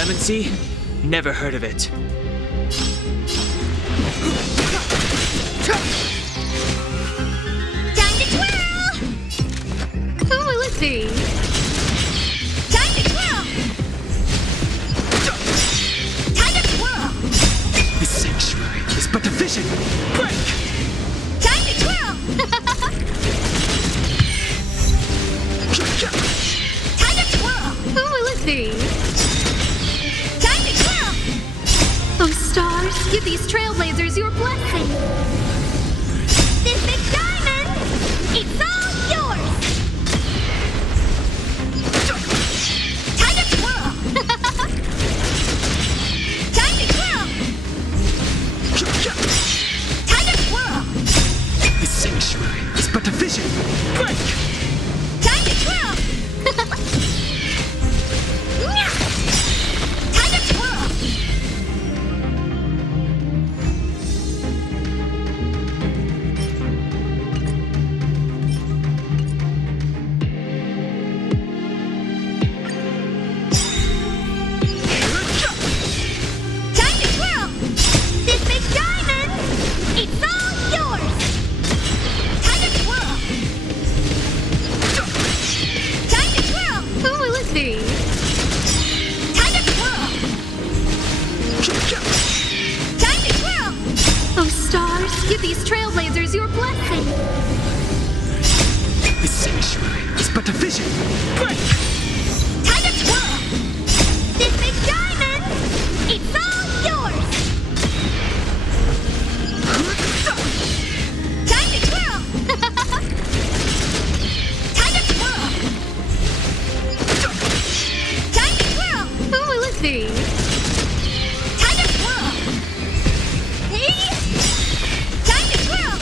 Clemency? Never heard of it. Time to twirl! Who will it be? Time to twirl! Time to twirl! This sanctuary is but a vision. Break! Time to twirl! Time to twirl! Who will it be? Time to twirl! Oh, stars, give these trailblazers your blessing. This big diamond, it's all yours! Time to twirl! Time to twirl! Time to twirl! This sanctuary is but a vision. Break! Time to twirl! Time to twirl! Time to twirl! This big diamond, it's all yours! Time to twirl! Time to twirl! Who will it be? Time to twirl! Time to twirl! Oh, stars, give these trailblazers your blessing. This sanctuary is but a vision. Break! Time to twirl! This big diamond, it's all yours! Time to twirl! Time to twirl! Time to twirl! Who will it be? Time to twirl! Hey! Time to twirl!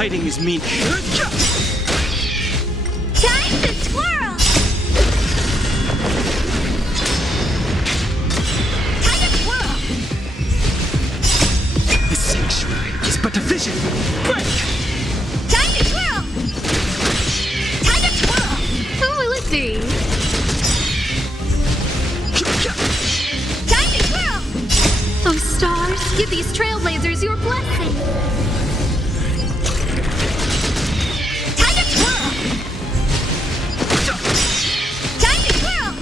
Fighting is mean. Time to twirl! Time to twirl! The sanctuary is but a vision. Break! Time to twirl! Time to twirl! Who will it be? Time to twirl! Oh, stars, give these trailblazers your blessing. Time to twirl! Time to twirl!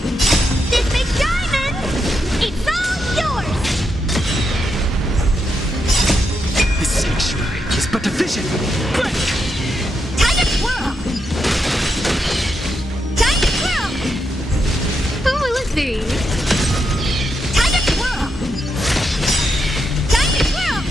This big diamond! It's all yours! The sanctuary is but a vision. Break! Time to twirl! Time to twirl! Who will it be? Time to twirl! Time to twirl!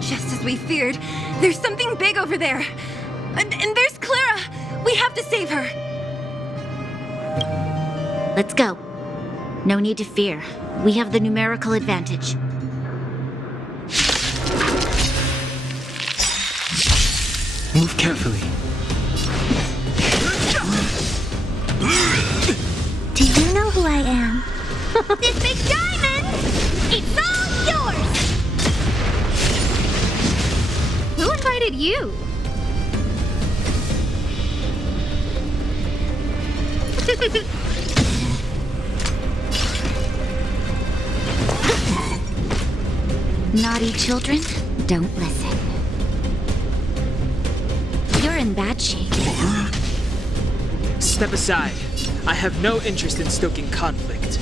Just as we feared, there's something big over there. And there's Clara. We have to save her. Let's go. No need to fear. We have the numerical advantage. Move carefully. Do you know who I am? This big diamond! It's all yours! Who invited you? Naughty children, don't listen. You're in bad shape. Step aside. I have no interest in stoking conflict.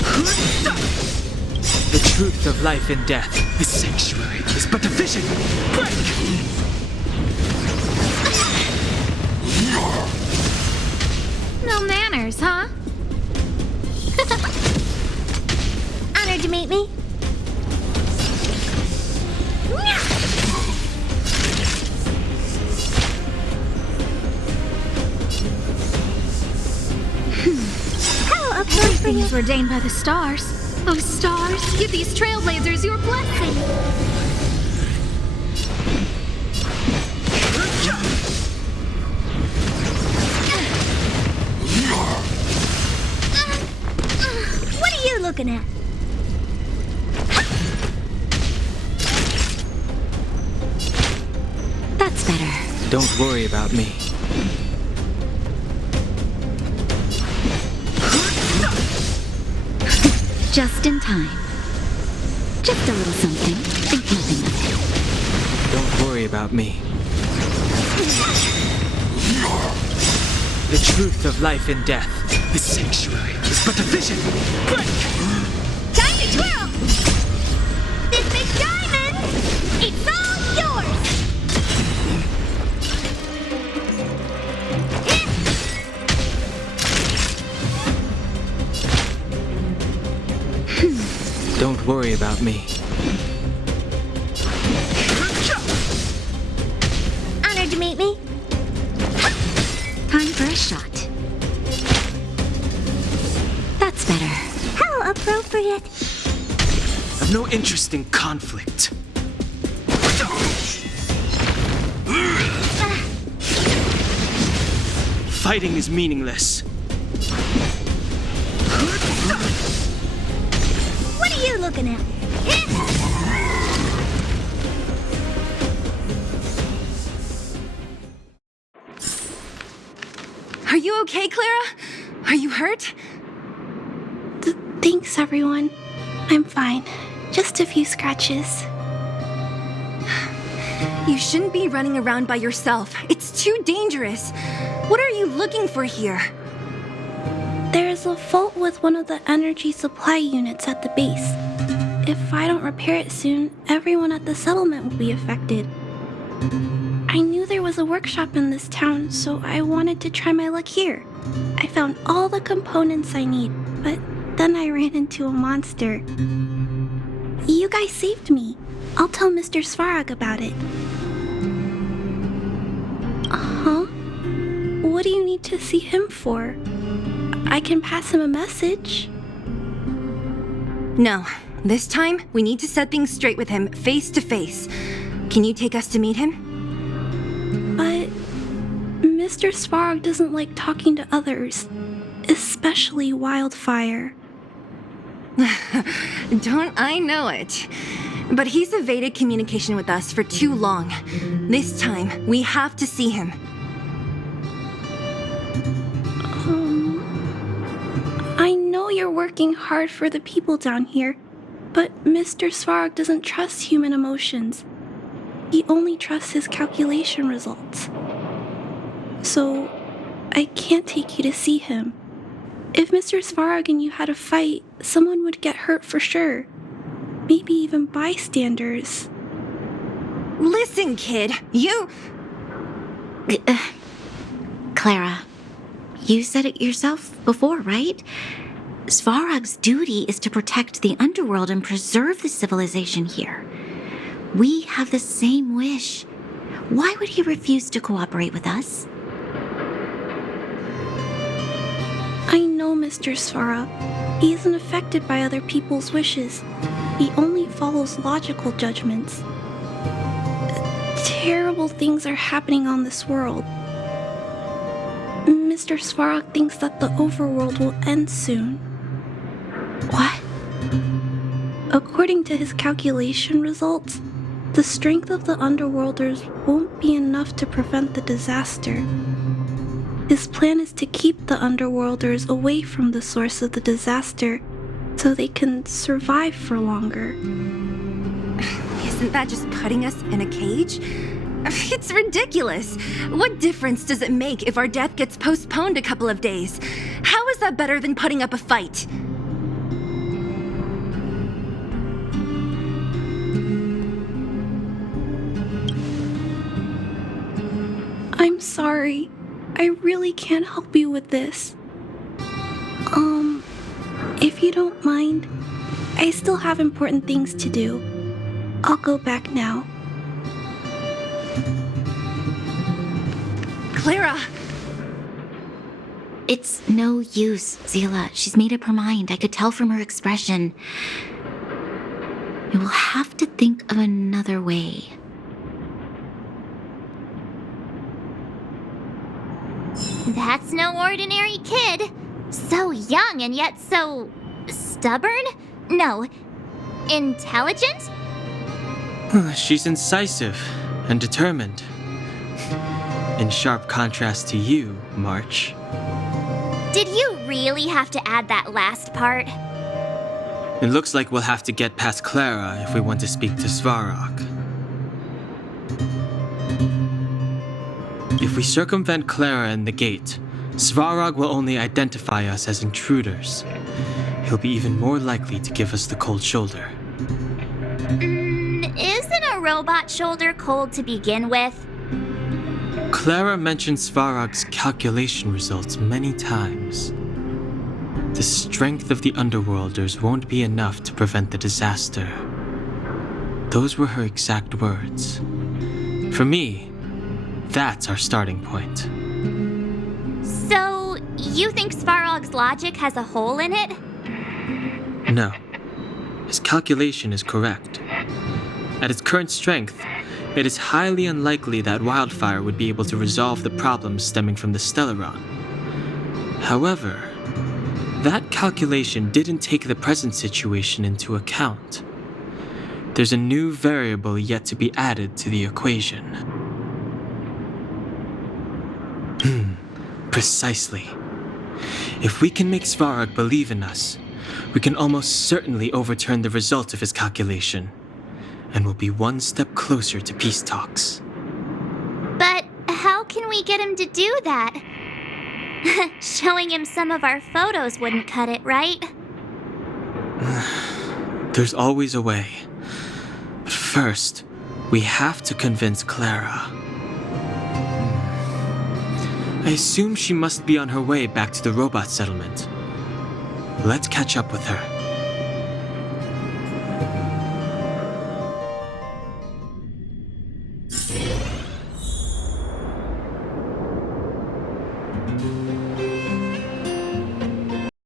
The truth of life and death. The sanctuary is but a vision. Break! No manners, huh? Honored to meet me. How up for Everything you? is ordained by the stars. Oh, stars, give these trailblazers your blessing. What are you looking at? That's better. Don't worry about me. Just in time. Just a little something. Think nothing of it. Don't worry about me. The truth of life and death. The sanctuary is It's but a vision. Break! Time to twirl! This big diamond, it's all yours! Don't worry about me. Honored to meet me. Time for a shot. That's better. How appropriate. I've no interest in conflict. Fighting is meaningless. What are you looking at? Are you okay, Clara? Are you hurt? Thanks, everyone. I'm fine. Just a few scratches. You shouldn't be running around by yourself. It's too dangerous. What are you looking for here? There's a fault with one of the energy supply units at the base. If I don't repair it soon, everyone at the settlement will be affected. I knew there was a workshop in this town, so I wanted to try my luck here. I found all the components I need, but then I ran into a monster. You guys saved me. I'll tell Mr. Svarog about it. Huh? What do you need to see him for? I can pass him a message. No. This time, we need to set things straight with him, face to face. Can you take us to meet him? But Mr. Svarog doesn't like talking to others, especially Wildfire. Don't I know it? But he's evaded communication with us for too long. This time, we have to see him. I know you're working hard for the people down here, but Mr. Svarog doesn't trust human emotions. He only trusts his calculation results. So, I can't take you to see him. If Mr. Svarog and you had a fight, someone would get hurt for sure. Maybe even bystanders. Listen, kid, you... Clara, you said it yourself before, right? Svarog's duty is to protect the underworld and preserve the civilization here. We have the same wish. Why would he refuse to cooperate with us? I know Mr. Svarog. He isn't affected by other people's wishes. He only follows logical judgments. Terrible things are happening on this world. Mr. Svarog thinks that the overworld will end soon. What? According to his calculation results, the strength of the underworlders won't be enough to prevent the disaster. His plan is to keep the underworlders away from the source of the disaster so they can survive for longer. Isn't that just putting us in a cage? It's ridiculous. What difference does it make if our death gets postponed a couple of days? How is that better than putting up a fight? I'm sorry. I really can't help you with this. If you don't mind, I still have important things to do. I'll go back now. Clara! It's no use, Zila. She's made up her mind. I could tell from her expression. We will have to think of another way. That's no ordinary kid. So young and yet so... stubborn? No, intelligent? She's incisive and determined. In sharp contrast to you, March. Did you really have to add that last part? It looks like we'll have to get past Clara if we want to speak to Svarog. If we circumvent Clara and the gate, Svarog will only identify us as intruders. He'll be even more likely to give us the cold shoulder. Isn't a robot shoulder cold to begin with? CLARA mentioned Svarog's calculation results many times. The strength of the Underworlders won't be enough to prevent the disaster. Those were her exact words. For me, that's our starting point. So, you think Svarog's logic has a hole in it? No. His calculation is correct. At its current strength, it is highly unlikely that Wildfire would be able to resolve the problems stemming from the Stellaron. However, that calculation didn't take the present situation into account. There's a new variable yet to be added to the equation. Precisely. If we can make Svarog believe in us, we can almost certainly overturn the result of his calculation, and we'll be one step closer to peace talks. But how can we get him to do that? Showing him some of our photos wouldn't cut it, right? There's always a way. But first, we have to convince CLARA. I assume she must be on her way back to the robot settlement. Let's catch up with her.